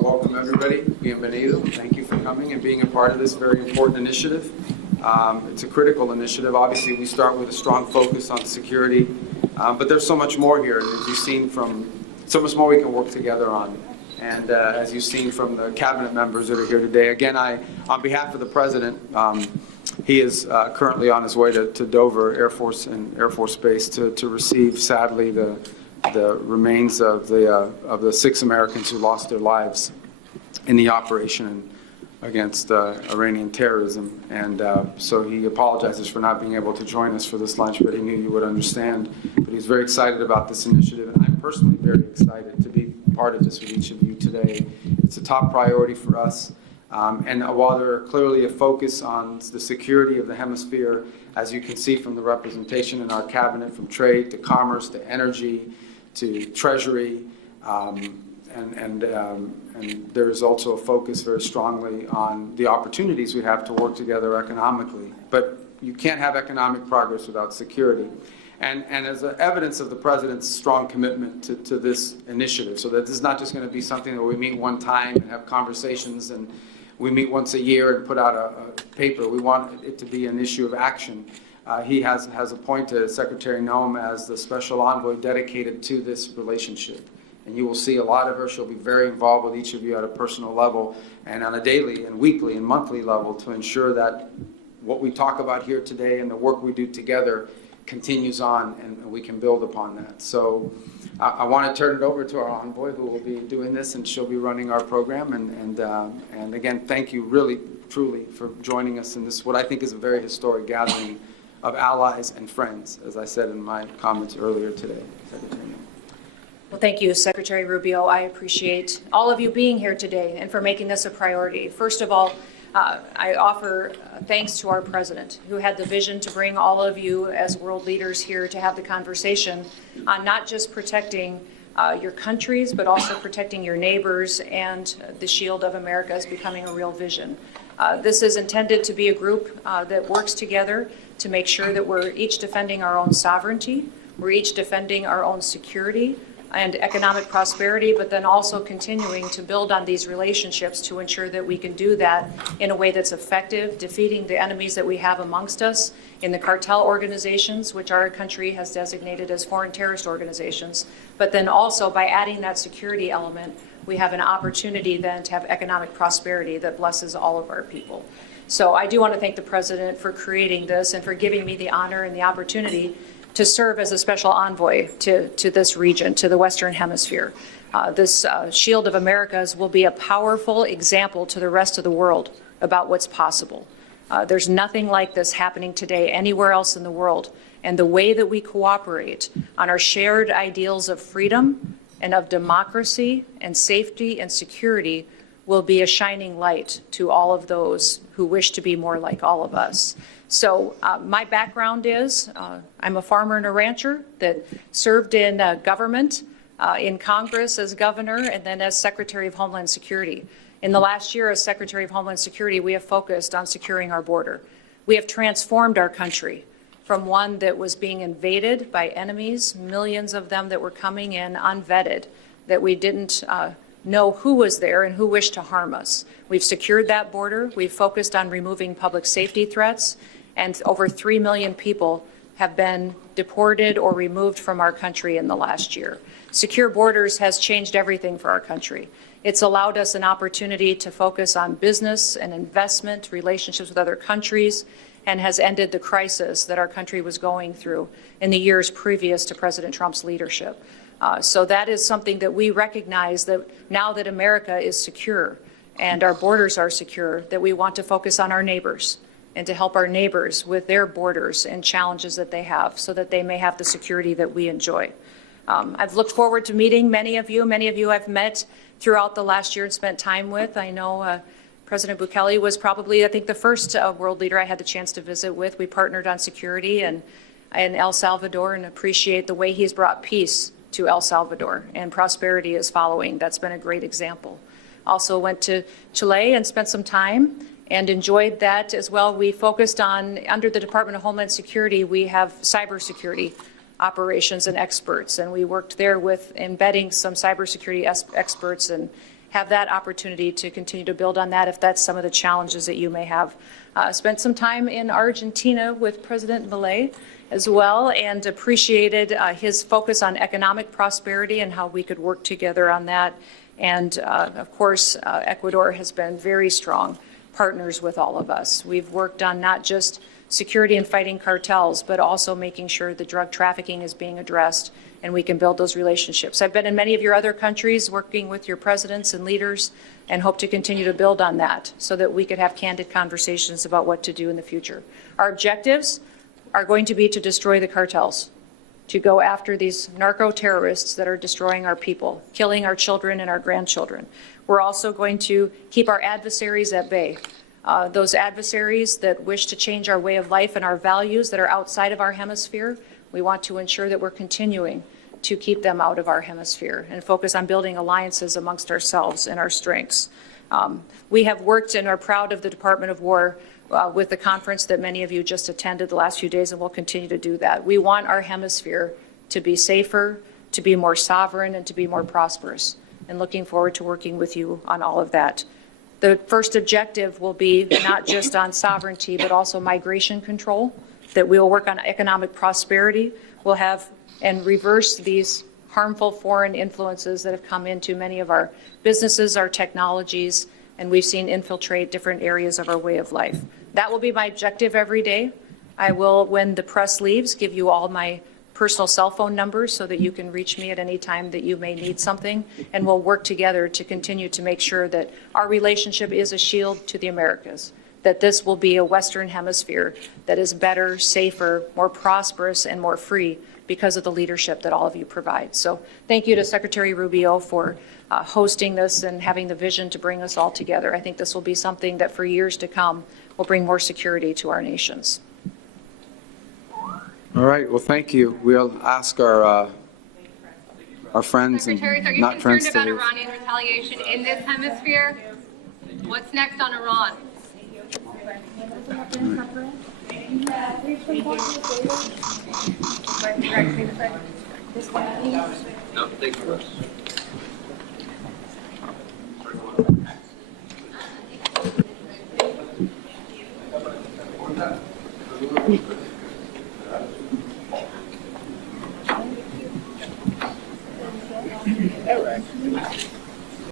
want to welcome everybody. Bienvenido. Thank you for coming and being a part of this very important initiative. It's a critical initiative. Obviously, we start with a strong focus on security, but there's so much more here. As you've seen so much more we can work together on. And as you've seen from the cabinet members that are here today, again, on behalf of the President, he is currently on his way to Dover Air Force Base to receive, sadly, the remains of the 6 Americans who lost their lives in the operation against Iranian terrorism. And so he apologizes for not being able to join us for this lunch, but he knew you would understand. But he's very excited about this initiative, and I'm personally very excited to be part of this with each of you today. It's a top priority for us. And while there are clearly a focus on the security of the hemisphere, as you can see from the representation in our cabinet, from trade to commerce to energy to treasury, and there's also a focus very strongly on the opportunities we have to work together economically. But you can't have economic progress without security. And as evidence of the President's strong commitment to this initiative, so that this is not just going to be something that we meet one time and have conversations and we meet once a year and put out a paper. We want it to be an issue of action. He has appointed Secretary Noem as the Special Envoy dedicated to this relationship. And you will see a lot of her. She'll be very involved with each of you at a personal level and on a daily and weekly and monthly level to ensure that what we talk about here today and the work we do together continues on and we can build upon that. So I want to turn it over to our envoy who will be doing this, and she'll be running our program. And again, thank you really, truly for joining us in this, what I think is a very historic gathering of allies and friends, as I said in my comments earlier today. Secretary. Well, thank you, Secretary Rubio. I appreciate all of you being here today and for making this a priority. First of all, I offer thanks to our President, who had the vision to bring all of you as world leaders here to have the conversation on not just protecting your countries, but also protecting your neighbors, and the shield of America is becoming a real vision. This is intended to be a group that works together to make sure that we're each defending our own sovereignty, we're each defending our own security and economic prosperity, but then also continuing to build on these relationships to ensure that we can do that in a way that's effective, defeating the enemies that we have amongst us in the cartel organizations, which our country has designated as foreign terrorist organizations. But then also by adding that security element, we have an opportunity then to have economic prosperity that blesses all of our people. So I do want to thank the President for creating this and for giving me the honor and the opportunity to serve as a special envoy to this region, to the Western Hemisphere. This Shield of Americas will be a powerful example to the rest of the world about what's possible. There's nothing like this happening today anywhere else in the world. And the way that we cooperate on our shared ideals of freedom and of democracy and safety and security will be a shining light to all of those who wish to be more like all of us. So my background is I'm a farmer and a rancher that served in government, in Congress as governor, and then as Secretary of Homeland Security. In the last year as Secretary of Homeland Security, we have focused on securing our border. We have transformed our country from one that was being invaded by enemies, millions of them that were coming in unvetted, that we didn't know who was there and who wished to harm us. We've secured that border. We've focused on removing public safety threats, and over 3 million people have been deported or removed from our country in the last year. Secure borders has changed everything for our country. It's allowed us an opportunity to focus on business and investment, relationships with other countries, and has ended the crisis that our country was going through in the years previous to President Trump's leadership. So that is something that we recognize, that now that America is secure and our borders are secure, that we want to focus on our neighbors and to help our neighbors with their borders and challenges that they have so that they may have the security that we enjoy. I've looked forward to meeting many of you. Many of you I've met throughout the last year and spent time with. I know President Bukele was probably, I think, the first world leader I had the chance to visit with. We partnered on security in El Salvador, and appreciate the way he's brought peace to El Salvador, and prosperity is following. That's been a great example. Also went to Chile and spent some time and enjoyed that as well. We focused on, under the Department of Homeland Security, we have cybersecurity operations and experts, and we worked there with embedding some cybersecurity experts and have that opportunity to continue to build on that if that's some of the challenges that you may have. Spent some time in Argentina with President Milei as well, and appreciated his focus on economic prosperity and how we could work together on that. And of course, Ecuador has been very strong partners with all of us. We've worked on not just security and fighting cartels, but also making sure the drug trafficking is being addressed and we can build those relationships. I've been in many of your other countries working with your presidents and leaders and hope to continue to build on that so that we could have candid conversations about what to do in the future. Our objectives are going to be to destroy the cartels, to go after these narco-terrorists that are destroying our people, killing our children and our grandchildren. We're also going to keep our adversaries at bay. Those adversaries that wish to change our way of life and our values that are outside of our hemisphere, we want to ensure that we're continuing to keep them out of our hemisphere and focus on building alliances amongst ourselves and our strengths. We have worked and are proud of the Department of War with the conference that many of you just attended the last few days, and we'll continue to do that. We want our hemisphere to be safer, to be more sovereign, and to be more prosperous, and looking forward to working with you on all of that. The first objective will be not just on sovereignty, but also migration control, that we'll work on economic prosperity. We'll have and reverse these harmful foreign influences that have come into many of our businesses, our technologies, and we've seen infiltrate different areas of our way of life. That will be my objective every day. I will, when the press leaves, give you all my personal cell phone numbers so that you can reach me at any time that you may need something, and we'll work together to continue to make sure that our relationship is a shield to the Americas, that this will be a Western Hemisphere that is better, safer, more prosperous, and more free because of the leadership that all of you provide. So thank you to Secretary Rubio for hosting this and having the vision to bring us all together. I think this will be something that for years to come will bring more security to our nations. All right, well, thank you. We'll ask our friends Secretaries, are and you not friends concerned to about leave. Iranian retaliation in this hemisphere? What's next on Iran? No, thank you.